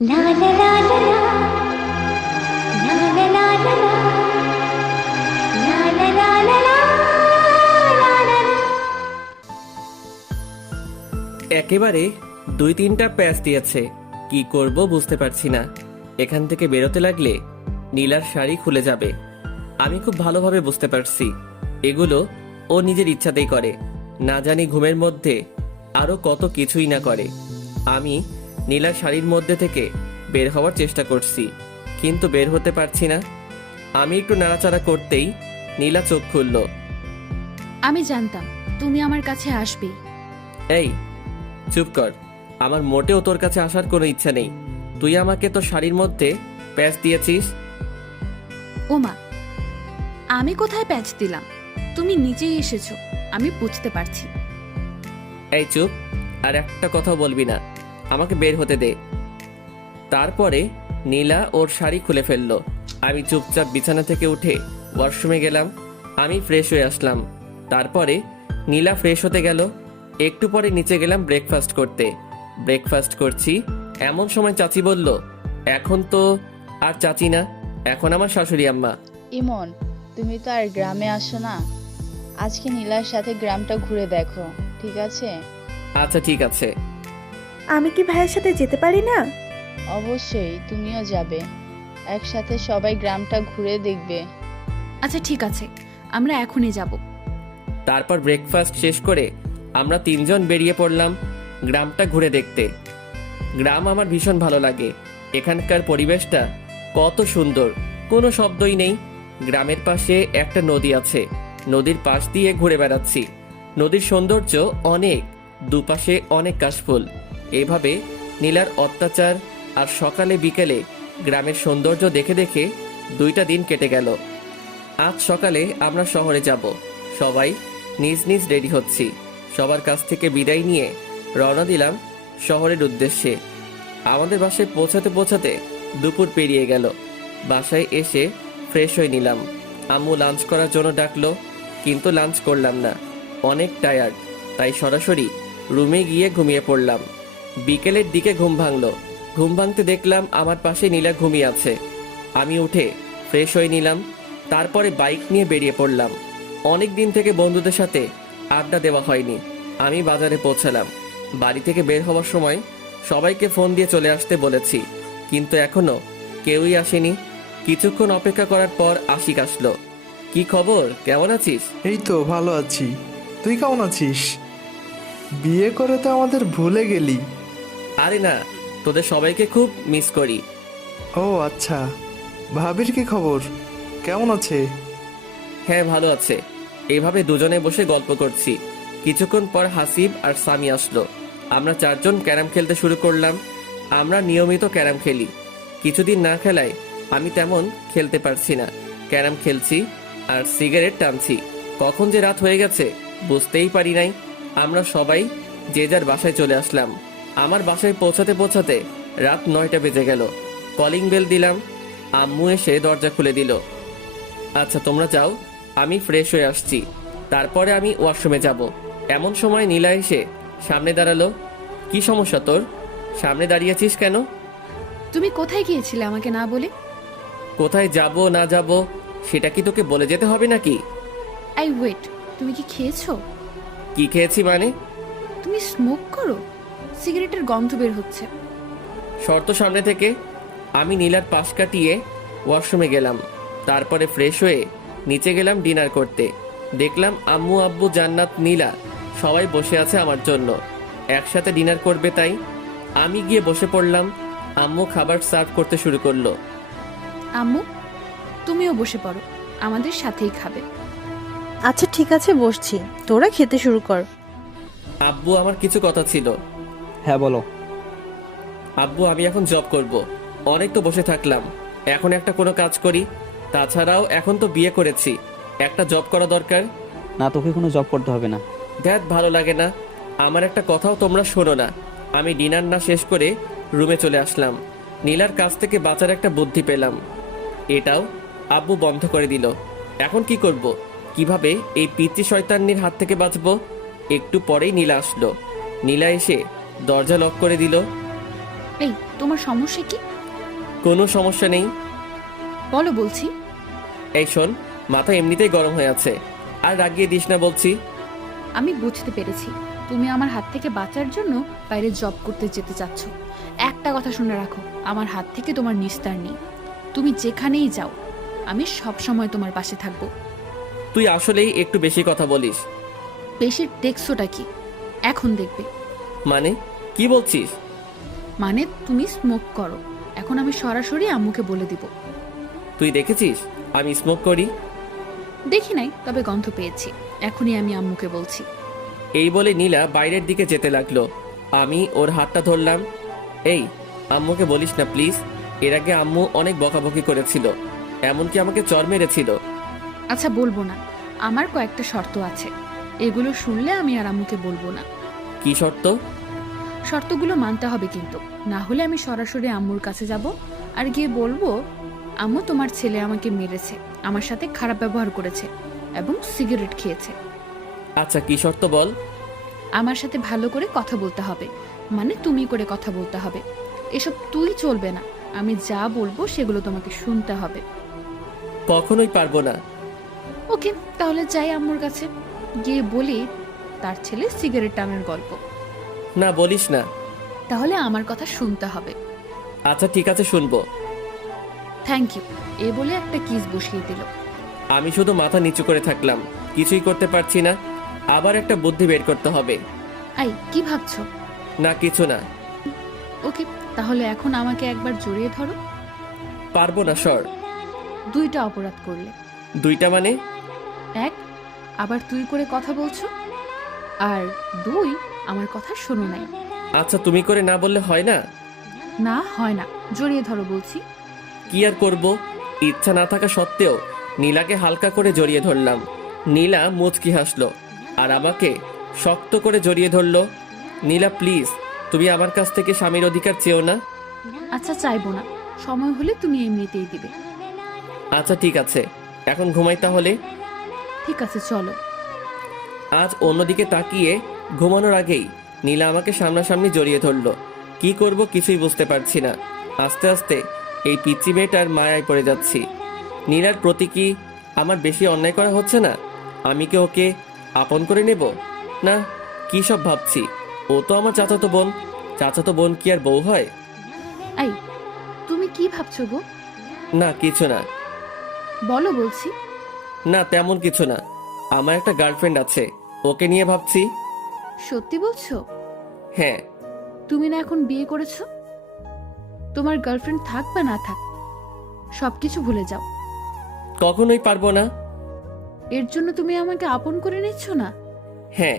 লা লা লা লা লা, লা লা লা লা লা, লা লা লা লা লা, লা লা লা। একেবারে 2-3টা প্যাচ দিয়েছে। কি করব বুঝতে পারছি না। এখান থেকে বেরোতে লাগলে নীলার শাড়ি খুলে যাবে। আমি খুব ভালোভাবে বুঝতে পারছি এগুলো ও নিজের ইচ্ছাতেই করে, না জানি ঘুমের মধ্যে আরো কত কিছুই না করে। আমি নীলার শাড়ির মধ্যে থেকে বের হওয়ার চেষ্টা করছি, কিন্তু বের হতে পারছি না। আমি একটু নাড়াচাড়া করতেই নীলা চোখ খুলল। আমি জানতাম তুমি আমার কাছে আসবেই। এই চুপ কর, আমার মোটেও তোর কাছে আসার কোনো ইচ্ছা নেই। তুই আমাকে তোর শাড়ির মধ্যে প্যাচ দিয়েছিস। ওমা, আমি কোথায় প্যাচ দিলাম? তুমি নিজেই এসেছো, আমি বুঝতে পারছি। এই চুপ, আর একটা কথা বলবি না, আমাকে বের হতে দে। তারপরে নীলা ওর শাড়ি খুলে ফেললো। আমি চুপচাপ বিছানা থেকে উঠে ওয়াশরুমে গেলাম। আমি ফ্রেশ হয়ে আসলাম। তারপরে নীলা ফ্রেশ হতে গেল। একটু পরে নিচে গেলাম ব্রেকফাস্ট করতে। ব্রেকফাস্ট করছি এমন সময় চাচি বলল, এখন তো আর চাচি না, এখন আমার শাশুড়ি আম্মা। ইমন, তুমি তো আর গ্রামে আসো না। আজকে নীলার সাথে গ্রামটা ঘুরে দেখো, ঠিক আছে? আচ্ছা ঠিক আছে। আমি কি ভাইয়ের সাথে যেতে পারি না? অবশ্যই, তুমিও যাবে। একসাথে সবাই গ্রামটা ঘুরে দেখবে। আচ্ছা ঠিক আছে, আমরা এখনই যাব। তারপর ব্রেকফাস্ট শেষ করে আমরা 3জন বেরিয়ে পড়লাম গ্রামটা ঘুরে দেখতে। গ্রাম আমার ভীষণ ভালো লাগে। এখানকার পরিবেশটা কত সুন্দর, কোনো শব্দই নেই। গ্রামের পাশে একটা নদী আছে, নদীর পাশ দিয়ে ঘুরে বেড়াচ্ছি। নদীর সৌন্দর্য অনেক, দুপাশে অনেক কাশফুল। এইভাবে নীলার অত্যাচার আর সকালে বিকেলে গ্রামের সৌন্দর্য দেখে দেখে 2টা দিন কেটে গেল। আজ সকালে আমরা শহরে যাব। সবাই নিজ নিজ রেডি হচ্ছি। সবার কাছ থেকে বিদায় নিয়ে রওনা দিলাম শহরের উদ্দেশ্যে। আমাদের বাসায় পৌঁছাতে পৌঁছাতে দুপুর পেরিয়ে গেল। বাসায় এসে ফ্রেশ হয়ে নিলাম। আম্মু লাঞ্চ করার জন্য ডাকলো, কিন্তু লাঞ্চ করলাম না, অনেক টায়ার্ড। তাই সরাসরি রুমে গিয়ে ঘুমিয়ে পড়লাম। বিকেলের দিকে ঘুম ভাঙলো। ঘুম ভাঙতে দেখলাম আমার পাশে নীলা ঘুমিয়ে আছে। আমি উঠে ফ্রেশ হয়ে নিলাম। তারপরে বাইক নিয়ে বেরিয়ে পড়লাম। অনেক দিন থেকে বন্ধুদের সাথে আড্ডা দেওয়া হয়নি। আমি বাজারে পৌঁছালাম। বাড়ি থেকে বের হওয়ার সময় সবাইকে ফোন দিয়ে চলে আসতে বলেছি, কিন্তু এখনো কেউই আসেনি। কিছুক্ষণ অপেক্ষা করার পর আশিক আসলো। কি খবর, কেমন আছিস? এই তো ভালো আছি। তুই কেমন আছিস? বিয়ে করে তো আমাদের ভুলে গেলি। আরে না, তোদের সবাইকে খুব মিস করি। ও আচ্ছা, ভাবির কি খবর, কেমন আছে? হ্যাঁ ভালো আছে। এইভাবে দুজনে বসে গল্প করছি। কিছুক্ষণ পর হাসিব আর সামি আসলো। আমরা 4জন ক্যারাম খেলতে শুরু করলাম। আমরা নিয়মিত ক্যারাম খেলি। কিছুদিন না খেলায় আমি তেমন খেলতে পারছি না। ক্যারাম খেলছি আর সিগারেট টানছি। কখন যে রাত হয়ে গেছে বুঝতেই পারি নাই। আমরা সবাই যে যার বাসায় চলে আসলাম। আমার বাসায় পৌঁছাতে পৌঁছাতে রাত 9টা বেজে গেল। কলিং বেল দিলাম। আম্মু এসে দরজা খুলে দিল। আচ্ছা তোমরা যাও, আমি ফ্রেশ হয়ে আসছি, তারপরে আমি ওয়াশরুমে যাব। এমন সময় নীলা এসে সামনে দাঁড়ালো। কি সমস্যা তোর, সামনে দাঁড়িয়েছিস কেন? তুমি কোথায় গিয়েছিলে আমাকে না বলে? কোথায় যাব না যাব সেটা কি তোকে বলে যেতে হবে নাকি? আই ওয়েট, তুমি কি খেয়েছো? কি খেয়েছি মানে? তুমি স্মোক করো? সিগারেটের গন্ধ বের হচ্ছে। শর্ত সামনে থেকে। আমি নীলার পাশ কাটিয়ে ওয়াশরুমে গেলাম। তারপরে ফ্রেশ হয়ে নিচে গেলাম ডিনার করতে। দেখলাম আম্মু, আব্বু, জান্নাত, নীলা সবাই বসে আছে আমার জন্য। একসাথে ডিনার করবে, তাই আমি গিয়ে বসে পড়লাম। আম্মু খাবার সার্ভ করতে শুরু করলো। আম্মু, তুমিও বসে পড়ো, আমাদের সাথেই খাবে। আচ্ছা ঠিক আছে, বসছি, তোরা খেতে শুরু কর। আব্বু, আমার কিছু কথা ছিল। হ্যাঁ বলো। আব্বু, আমি এখন জব করব। অনেক তো বসে থাকলাম, এখন একটা কোনো কাজ করি। তাছাড়াও এখন তো বিয়ে করেছি, একটা জব করা দরকার। না, তোকে কোনো জব করতে হবে না। ধ্যাত, ভালো লাগে না। আমার একটা কথাও তোমরা শোনো না। আমি ডিনার না শেষ করে রুমে চলে আসলাম। নীলার কাছ থেকে বাঁচার একটা বুদ্ধি পেলাম। এটাও আব্বু বন্ধ করে দিল। এখন কি করব, কিভাবে এই পিচ্চি শয়তান্নির হাত থেকে বাঁচবো? একটু পরেই নীলা আসলো। নীলা এসে দরজা লক করে দিল। এই তোমার সমস্যা কি? কোনো সমস্যা নেই। বলো বলছি। এই শোন, মাথা এমনিতেই গরম হয়ে আছে, আর রাগিয়ে দিস না বলছি। আমি বুঝতে পেরেছি তুমি আমার হাত থেকে বাঁচার জন্য বাইরে জব করতে যেতে চাচ্ছ। একটা কথা শুনে রাখো, আমার হাত থেকে তোমার নিস্তার নেই। তুমি যেখানেই যাও আমি সব সময় তোমার পাশে থাকবো। তুই আসলেই একটু বেশি কথা বলিস। বেশি দেখছোটা কি? এখন দেখবে। মানে কি বলছিস? মানে তুমি স্মোক করো, এখন আমি সরাসরি আম্মুকে বলে দিব। তুই দেখেছিস আমি স্মোক করি? দেখি নাই, তবে গন্ধ পেয়েছি। এখনই আমি আম্মুকে বলছি। এই বলে নীলা বাইরের দিকে যেতে লাগলো। আমি ওর হাতটা ধরলাম। এই, আম্মুকে বলিস না প্লিজ। এর আগে আম্মু অনেক বকাবকি করেছিল, এমনকি আমাকে চর মেরেছিল। আচ্ছা বলবো না, আমার কয়েকটা শর্ত আছে, এগুলো শুনলে আমি আর আম্মুকে বলবো না। কি শর্ত? শর্তগুলো মানতে হবে কিন্তু, না হলে আমি সরাসরি আম্মুর কাছে যাব আর গিয়ে বলবো আম্মু তোমার ছেলে আমাকে মেরেছে, আমার সাথে খারাপ ব্যবহার করেছে এবং সিগারেট খেয়েছে। আচ্ছা কি শর্ত বল। আমার সাথে ভালো করে কথা বলতে হবে, মানে তুমি করে কথা বলতে হবে। এসব তুই চলবে না, আমি যা বলবো সেগুলো তোমাকে শুনতে হবে। কখনোই পারবো না। ওকে, তাহলে যাই আম্মুর কাছে, গিয়ে বলি তার ছেলে সিগারেট টানার গল্প। না বলিস না। তাহলে আমার কথা শুনতে হবে। আচ্ছা ঠিক আছে, শুনবো। থ্যাংক ইউ, এ বলে একটা কিস বসিয়ে দিল। আমি শুধু মাথা নিচু করে থাকলাম, কিছুই করতে পারছি না। আবার একটা বুদ্ধি বের করতে হবে। আই কি ভাবছো? না কিছু না। ওকে, তাহলে এখন আমাকে একবার জড়িয়ে ধরো। পারবো না, সর। দুইটা অপরাধ করলে। দুইটা মানে? এক, আবার তুই করে কথা বলছো, আর দুই, আমার কথা শোনো নাই। আচ্ছা তুমি করে না বললে হয় না? না হয় না, জড়িয়ে ধরো বলছি। কি আর করব, ইচ্ছা না থাকা সত্ত্বেও নীলাকে হালকা করে জড়িয়ে ধরলাম। নীলা মুচকি হাসলো আর আমাকে শক্ত করে জড়িয়ে ধরলো। নীলা প্লিজ, তুমি আমার কাছ থেকে স্বামীর অধিকার চেও না। আচ্ছা চাইবো না, সময় হলে তুমি এমনিতেই দিবে। আচ্ছা ঠিক আছে, এখন ঘুমাই তাহলে। ঠিক আছে চলো। আজ অন্যদিকে তাকিয়ে ঘুমানোর আগেই নীলা আমাকে সামনাসামনি জড়িয়ে ধরলো। কি করব কিছুই বুঝতে পারছি না। আস্তে আস্তে এই পিচ্চি মেয়েটার মায়ায় পড়ে যাচ্ছি। নীলার প্রতি কি আমার বেশি অন্যায় করা হচ্ছে না? আমি কি ওকে আপন করে নেব? না, কি সব ভাবছি। ও তো আমার চাচাতো বোন। চাচাতো বোন কি আর বউ হয়? আই তুমি কি ভাবছো গো? না কিছু না। বলো বলছি। না তেমন কিছু না। আমার একটা গার্লফ্রেন্ড আছে, ওকে নিয়ে ভাবছি। সত্যি বলছো? হ্যাঁ। তুমি না এখন বিয়ে করেছো? তোমার গার্লফ্রেন্ড থাক বা না থাক, সবকিছু ভুলে যাও। কখনোই পারবো না। এর জন্য তুমি আমাকে আপন করে নিচ্ছ না? হ্যাঁ,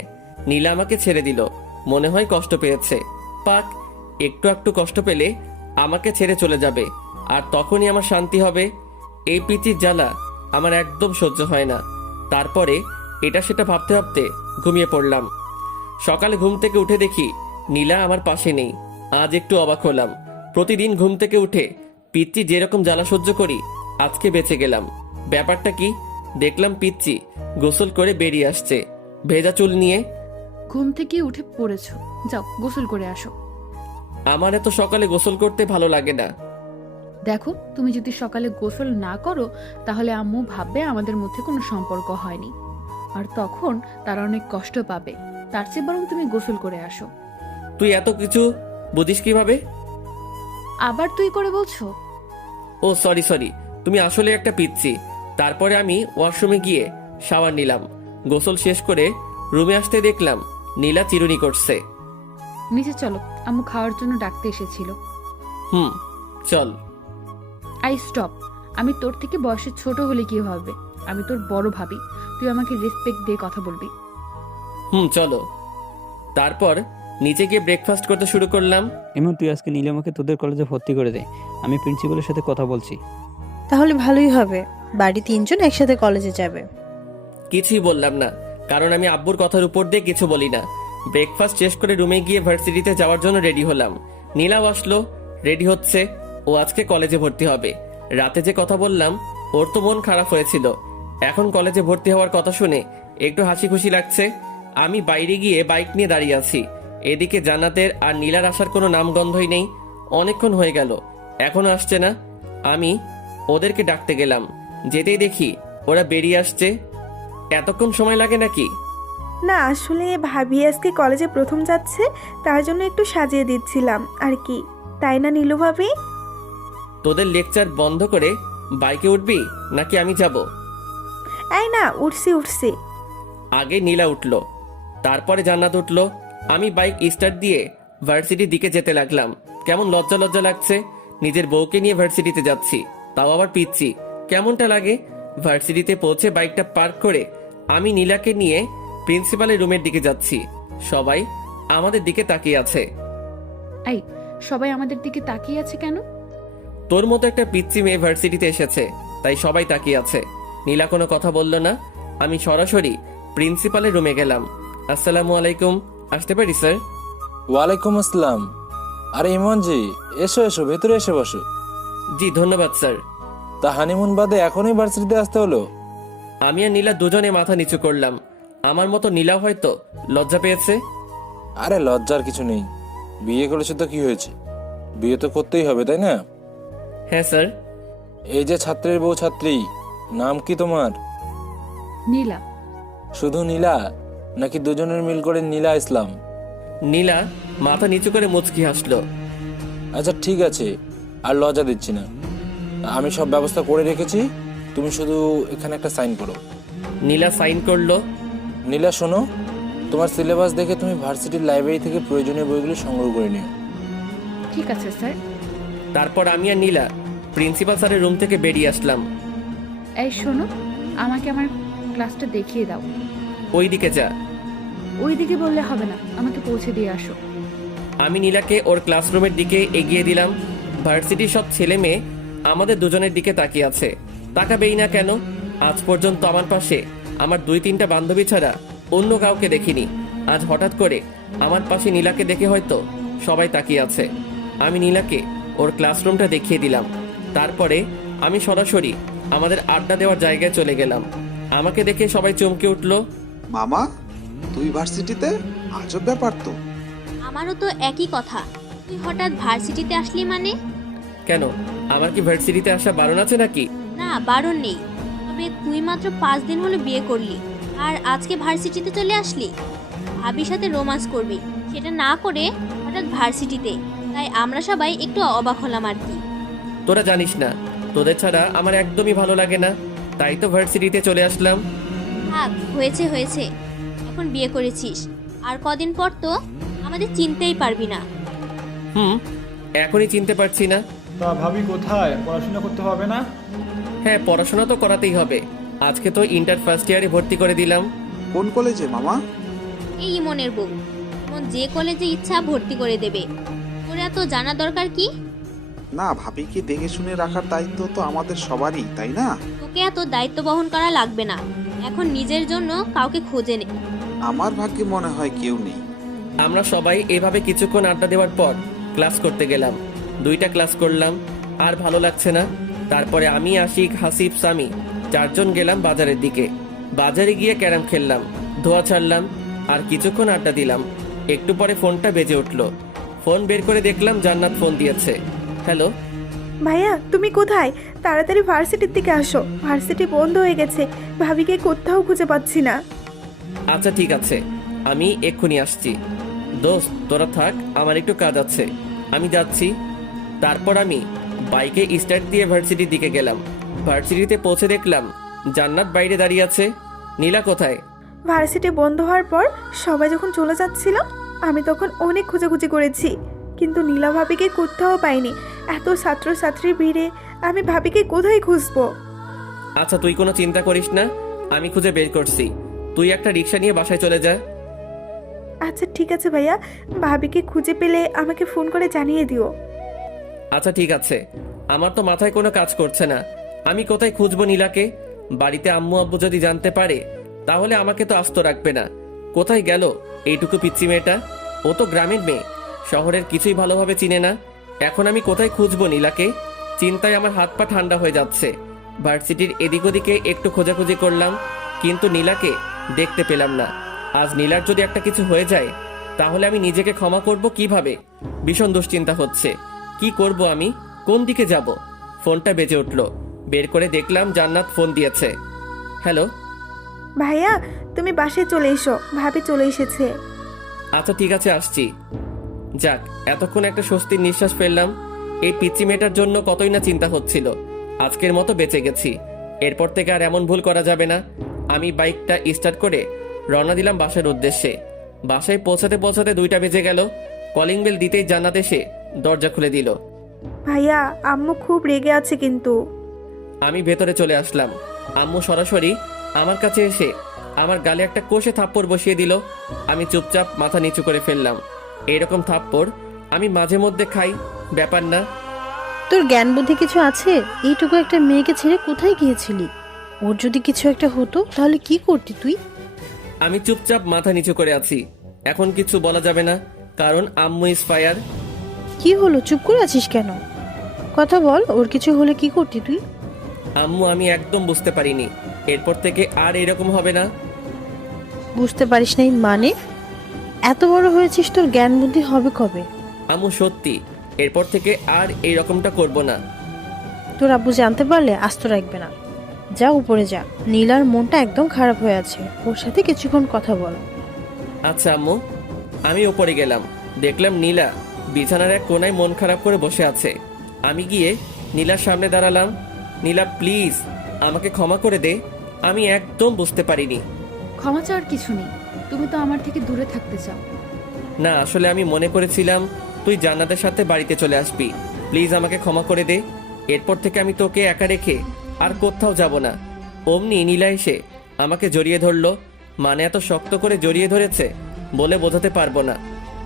নীলা আমাকে ছেড়ে দিল, মনে হয় কষ্ট পেয়েছে। পাক, একটু একটু কষ্ট পেলে আমাকে ছেড়ে চলে যাবে, আর তখনই আমার শান্তি হবে। এই পিচির জ্বালা আমার একদম সহ্য হয় না। তারপরে এটা সেটা ভাবতে ভাবতে ঘুমিয়ে পড়লাম। সকালে ঘুম থেকে উঠে দেখি নীলা আমার পাশে নেই। আজ একটু অবাক হলাম। প্রতিদিন ঘুম থেকে উঠে পিচ্চি যেরকম জ্বালা সহ্য করি, আজকে বেঁচে গেলাম। ব্যাপারটা কি? দেখলাম পিচ্চি গোসল করে বেরিয়ে আসছে, ভেজা চুল নিয়ে। ঘুম থেকে উঠে পড়েছো, যাও গোসল করে আসো। আমার এত সকালে গোসল করতে ভালো লাগে না। দেখো, তুমি যদি সকালে গোসল না করো তাহলে আম্মু ভাববে আমাদের মধ্যে কোনো সম্পর্ক হয়নি, আর তখন তারা অনেক কষ্ট পাবে। তার চেয়ে বরং তুমি গোসল করে আসো। তুই এত কিছু বুঝিস কিভাবে? আবার তুই করে বলছো? ও সরি সরি, তুমি আসলে একটা পিচ্চি। তারপরে আমি ওয়াশরুমে গিয়ে শাওয়ার নিলাম। গোসল শেষ করে রুমে আসতে দেখলাম নীলা চিরুনি করছে। নিচে চলো, আম্মু খাওয়ার জন্য ডাকতে এসেছিল। চল। I stop. আমি তোর থেকে বয়সে ছোট হলে কি হবে? আমি তোর বড় ভাবি, তুই আমাকে রেসপেক্ট দিয়ে কথা বলবি। চলো। তারপর নিচে গিয়ে ব্রেকফাস্ট করতে শুরু করলাম। এমন তুই আজকে নীলিমাকে তোদের কলেজে ভর্তি করে দে, আমি প্রিন্সিপালের সাথে কথা বলছি। তাহলে ভালোই হবে, বাড়ি 3 জন একসাথে কলেজে যাবে। কিছুই বললাম না, কারণ আমি আব্বুর কথার উপর দিয়ে কিছু বলি না। ব্রেকফাস্ট শেষ করে রুমে গিয়ে ভার্সিটিতে যাওয়ার জন্য রেডি হলাম। নীলাও আসলো, রেডি হচ্ছে। ও আজকে কলেজে ভর্তি হবে। রাতে যে কথা বললাম, ওর তো মন খারাপ হয়েছিল। এখন কলেজে ভর্তি হওয়ার কথা শুনে একটু হাসি খুশি লাগছে। আমি বাইরে গিয়ে বাইক নিয়ে দাঁড়িয়ে আছি। এদিকে জান্নাতের আর নীলার আসার কোনো নামগন্ধই নেই। অনেকক্ষণ হয়ে গেল, এখনো আসছে না। আমি ওদেরকে ডাকতে গেলাম, যেতেই দেখি ওরা বেরিয়ে আসছে। এতক্ষণ সময় লাগে নাকি? না আসলে ভাবি আজকে কলেজে প্রথম যাচ্ছে, তার জন্য একটু সাজিয়ে দিচ্ছিলাম আর কি। তাই না নীলু ভাবি? তোদের লেকচার বন্ধ করে বাইকে উঠবি নাকি আমি যাব? এই না, উঠছি। আগে নীলা উঠলো, তারপরে জান্নাত উঠলো। আমি বাইক স্টার্ট দিয়ে ভার্সিটির দিকে যেতে লাগলাম। কেমন লজ্জা লজ্জা লাগছে, নিজের বউকে নিয়ে ভার্সিটিতে যাচ্ছি, তাও আবার পিচ্ছি। কেমনটা লাগে? ভার্সিটিতে পৌঁছে বাইকটা পার্ক করে আমি নীলাকে নিয়ে প্রিন্সিপালের রুমের দিকে যাচ্ছি। সবাই আমাদের দিকে তাকিয়ে আছে। এই, সবাই আমাদের দিকে তাকিয়ে আছে কেন? তোর মতো একটা পিচ্ছি মেয়ে ভার্সিটিতে এসেছে, তাই সবাই তাকিয়ে আছে। নীলা কোনো কথা বলল না। আমি সরাসরি প্রিন্সিপালের রুমে গেলাম। আসসালামু আলাইকুম, আসতে পারি স্যার? ওয়ালাইকুম আসসালাম। আরে ইমন জি, এসো এসো, ভেতরে এসে বসো। জি ধন্যবাদ স্যার। তা হানিমুন বাদে এখনই ভার্সিটিতে আসতে হলো? আমি আর নীলা দুজনে মাথা নিচু করলাম। আমার মতো নীলা হয়তো লজ্জা পেয়েছে। আরে লজ্জার কিছু নেই, বিয়ে করেছো তো কি হয়েছে, বিয়ে তো করতেই হবে তাই না? হ্যাঁ স্যার। এই যে ছাত্রের বউ ছাত্রী, নাম কি তোমার? নীলা। শুধু নীলা নাকি দুজনের মিল করে নীলা ইসলাম? নীলা মাথা নিচু করে মুচকি হাসলো। আচ্ছা ঠিক আছে, আর লজ্জা দিচ্ছি না, আমি সব ব্যবস্থা করে রেখেছি, তুমি শুধু এখানে একটা সাইন করো। নীলা সাইন করলো। নীলা শোনো, তোমার সিলেবাস দেখে তুমি ভার্সিটির লাইব্রেরি থেকে প্রয়োজনীয় বইগুলো সংগ্রহ করে নিও। ঠিক আছে স্যার। তারপর আমি আর নীলা প্রিন্সিপাল স্যারের রুম থেকে বেরিয়ে আসলাম। এই শোনো, আমাকে আমার ক্লাসটা দেখিয়ে দাও। ওই দিকে যা। ওই দিকে বললে হবে না, আমাকে পৌঁছে দিয়ে আসো। আমি নীলাকে ওর ক্লাসরুমের দিকে এগিয়ে দিলাম। ভার্সিটির সব ছেলে মেয়ে আমাদের দুজনের দিকে তাকিয়ে আছে। তাকাবেই না কেন? আজ পর্যন্ত আমার পাশে আমার 2-3টা বান্ধবী ছাড়া অন্য কাউকে দেখিনি। আজ হঠাৎ করে আমার পাশে নীলাকে দেখে হয়তো সবাই তাকিয়ে আছে। আমি নীলাকে ওর ক্লাসরুমটা দেখিয়ে দিলাম। তারপরে আমি সরাসরি আমাদের আড্ডা দেওয়ার জায়গায় চলে গেলাম। আমাকে দেখে সবাই চমকে উঠলো। মামা, তুই ভার্সিটিতে? আজব ব্যাপার তো। আমারও তো একই কথা, তুই হঠাৎ ভার্সিটিতে আসলি মানে? কেন, আমার কি ভার্সিটিতে আসা বারণ আছে নাকি? না, বারণ নেই, তবে তুই মাত্র 5 দিন হলো বিয়ে করলি আর আজকে ভার্সিটিতে চলে আসলি। ভাবির সাথে রোমান্স করবি, সেটা না করে হঠাৎ ভার্সিটিতে, তাই আমরা সবাই একটু অবাক হলাম আর কি। তোরা জানিস না, তোদের ছাড়া আমার একদমই ভালো লাগে না, তাই তো ভার্সিটিতে চলে আসলাম। থাক, হয়েছে হয়েছে, এখন বিয়ে করেছিস, আর কদিন পর তো আমাদের চিনতেই পারবি না। এখনই চিনতে পারছি না। তা ভাবি কোথায়? পড়াশোনা করতে হবে না? হ্যাঁ, পড়াশোনা তো করাতেই হবে। আজকে তো ইন্টার ফার্স্ট ইয়ারে ভর্তি করে দিলাম। কোন কলেজে মামা? এই ইমনের বউ, ইমন যে কলেজে ইচ্ছা ভর্তি করে দেবে, তোর এত জানা দরকার কি? না, ভাবিকে দেখে শুনে রাখার দায়িত্ব তো আমাদের সবারই, তাই না? তোকে এত দায়িত্ব বহন করা লাগবে না, এখন নিজের জন্য কাউকে খোঁজে নে। আমার ভাগ্যে মনে হয় কেউ নেই। আমরা সবাই এভাবে কিছুক্ষণ আড্ডা দেওয়ার পর ক্লাস করতে গেলাম। 2টা ক্লাস করলাম, আর ভালো লাগছে না। তারপরে আমি, আশিক, হাসিব, সামি 4 জন গেলাম বাজারের দিকে। বাজারে গিয়ে ক্যারাম খেললাম, ধোয়া ছাড়লাম, আর কিছুক্ষণ আড্ডা দিলাম। একটু পরে ফোনটা বেজে উঠলো। ফোন বের করে দেখলাম জান্নাত ফোন দিয়েছে। হ্যালো ভাইয়া, তুমি কোথায়? তাড়াতাড়ি ভার্সিটির দিকে আসো, ভার্সিটি বন্ধ হয়ে গেছে, ভাবিকে কোথাও খুঁজে পাচ্ছি না। আচ্ছা ঠিক আছে, আমি এক্ষুনি আসছি। দোস্ত তোরা থাক, আমার একটু কাজ আছে, আমি যাচ্ছি। তারপর আমি বাইকে স্টার্ট দিয়ে ভার্সিটির দিকে গেলাম। ভার্সিটিতে পৌঁছে দেখলাম জান্নাত বাইরে দাঁড়িয়ে আছে। নীলা কোথায়? ভার্সিটি বন্ধ হওয়ার পর সবাই যখন চলে যাচ্ছিল, আমি তখন অনেক খোঁজাখুঁজি করেছি, কিন্তু নীলা ভাবিকে কোথাও পাইনি। এত ছাত্রছাত্রীর ভিড়ে আমি ভাবিকে কোথায় খুঁজবো? আচ্ছা তুই কোনো চিন্তা করিস না, আমি খুঁজে বের করছি। তুই একটা রিক্সা নিয়ে বাসায় চলে যা। আচ্ছা ঠিক আছে ভাইয়া, ভাবিকে খুঁজে পেলে আমাকে ফোন করে জানিয়ে দিও। আচ্ছা ঠিক আছে। আমার তো মাথায় কোনো কাজ করছে না, আমি কোথায় খুঁজবো নীলাকে? বাড়িতে আম্মু আব্বু যদি জানতে পারে তাহলে আমাকে তো আস্ত রাখবে না। কোথায় গেল এইটুকু পিচ্চি মেয়েটা? ও তো গ্রামের মেয়ে, শহরের কিছুই ভালোভাবে চিনে না। এখন আমি কোথায় খুঁজবো নীলাকে? চিন্তায় আমার হাত পা ঠান্ডা হয়ে যাচ্ছে। ভার্সিটির এদিক ওদিকে একটু খোঁজাখুঁজি করলাম, কিন্তু নীলাকে দেখতে পেলাম না। আজ নীলার যদি একটা কিছু হয়ে যায় তাহলে আমি নিজেকে ক্ষমা করব কিভাবে? ভীষণ দুশ্চিন্তা হচ্ছে। কি করব আমি? কোন দিকে যাব? ফোনটা বেজে উঠল। বের করে দেখলাম জান্নাত ফোন দিয়েছে। হ্যালো। ভাইয়া তুমি বাসায় চলে এসো, ভাবি চলে এসেছে। আচ্ছা ঠিক আছে, আসছি। যাক, এতক্ষণ একটা স্বস্তির নিঃশ্বাস ফেললাম। এই পিচ্চি মেয়েটার জন্য কতই না চিন্তা হচ্ছিল। আজকের মতো বেঁচে গেছি। এরপর থেকে আর এমন ভুল করা যাবে না। আমি বাইকটা স্টার্ট করে রওনা দিলাম বাসার উদ্দেশ্যে। বাসায় পৌঁছাতে পৌঁছাতে 2টা বেজে গেল। কলিং বেল দিতেই জান্নাত এসে দরজা খুলে দিল। ভাইয়া আম্মু খুব রেগে আছে কিন্তু। আমি ভেতরে চলে আসলাম। আম্মু সরাসরি আমার কাছে এসে আমার গালে একটা কষে থাপ্পড় বসিয়ে দিল। আমি চুপচাপ মাথা নিচু করে ফেললাম। এইরকম থাপ্পড় আমি মাঝে মধ্যে খাই, ব্যাপার না। তোর জ্ঞান বুদ্ধি কিছু আছে? এইটুকু একটা মেয়েকে ছেড়ে কোথায় গিয়েছিলি? ওর যদি কিছু একটা হতো তাহলে কি করতি তুই? আমি চুপচাপ মাথা নিচু করে আছি। এখন কিছু বলা যাবে না, কারণ আম্মু ইজ ফায়ার। কি হলো, চুপ করে আছিস কেন? কথা বল, ওর কিছু হলে কি করতি তুই? আম্মু, আমি একদম বুঝতে পারিনি। এরপর থেকে আর এরকম হবে না। বুঝতে পারিস নাই মানে? এত বড় হয়েছিস, তোর জ্ঞান বুদ্ধি হবে কবে? আম্মু সত্যি, এরপর থেকে আর এই রকমটা করব না। তোর আব্বু জানতে পারলে আস্ত রাখবে না। যা উপরে যা, নীলার মনটা একদম খারাপ হয়ে আছে, ওর সাথে কিছুক্ষণ কথা বল। আচ্ছা আম্মু। আমি ওপরে গেলাম, দেখলাম নীলা বিছানার এক কোনায় মন খারাপ করে বসে আছে। আমি গিয়ে নীলার সামনে দাঁড়ালাম। নীলা প্লিজ আমাকে ক্ষমা করে দে, আমি একদম বুঝতে পারিনি। ক্ষমা চাওয়ার কিছু নেই, তুমি তো আমার থেকে দূরে থাকতে চাও। না, আসলে আমি মনে করেছিলাম তুই জান্নাতের সাথে বাড়িতে চলে আসবি। প্লিজ আমাকে ক্ষমা করে দে। এরপর থেকে আমি তোকে একা রেখে আর কোথাও যাব না। অমনি নীলা এসে আমাকে জড়িয়ে ধরলো। মানে এত শক্ত করে জড়িয়ে ধরেছে বলে বোঝাতে পারবো না।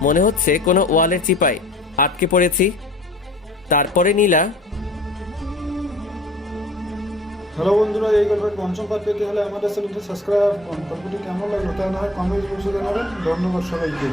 মনে হচ্ছে কোনো ওয়ালের চিপায় আটকে পড়েছি। তারপরে নীলা। হ্যালো বন্ধুরা, এই গল্পের পঞ্চম পার্ট পেতে হলে আমাদের চ্যানেলটি সাবস্ক্রাইব করুন। গল্পটি কেমন লাগলো তা না হয় কমেন্ট বক্সে জানাবেন। ধন্যবাদ সবাইকে।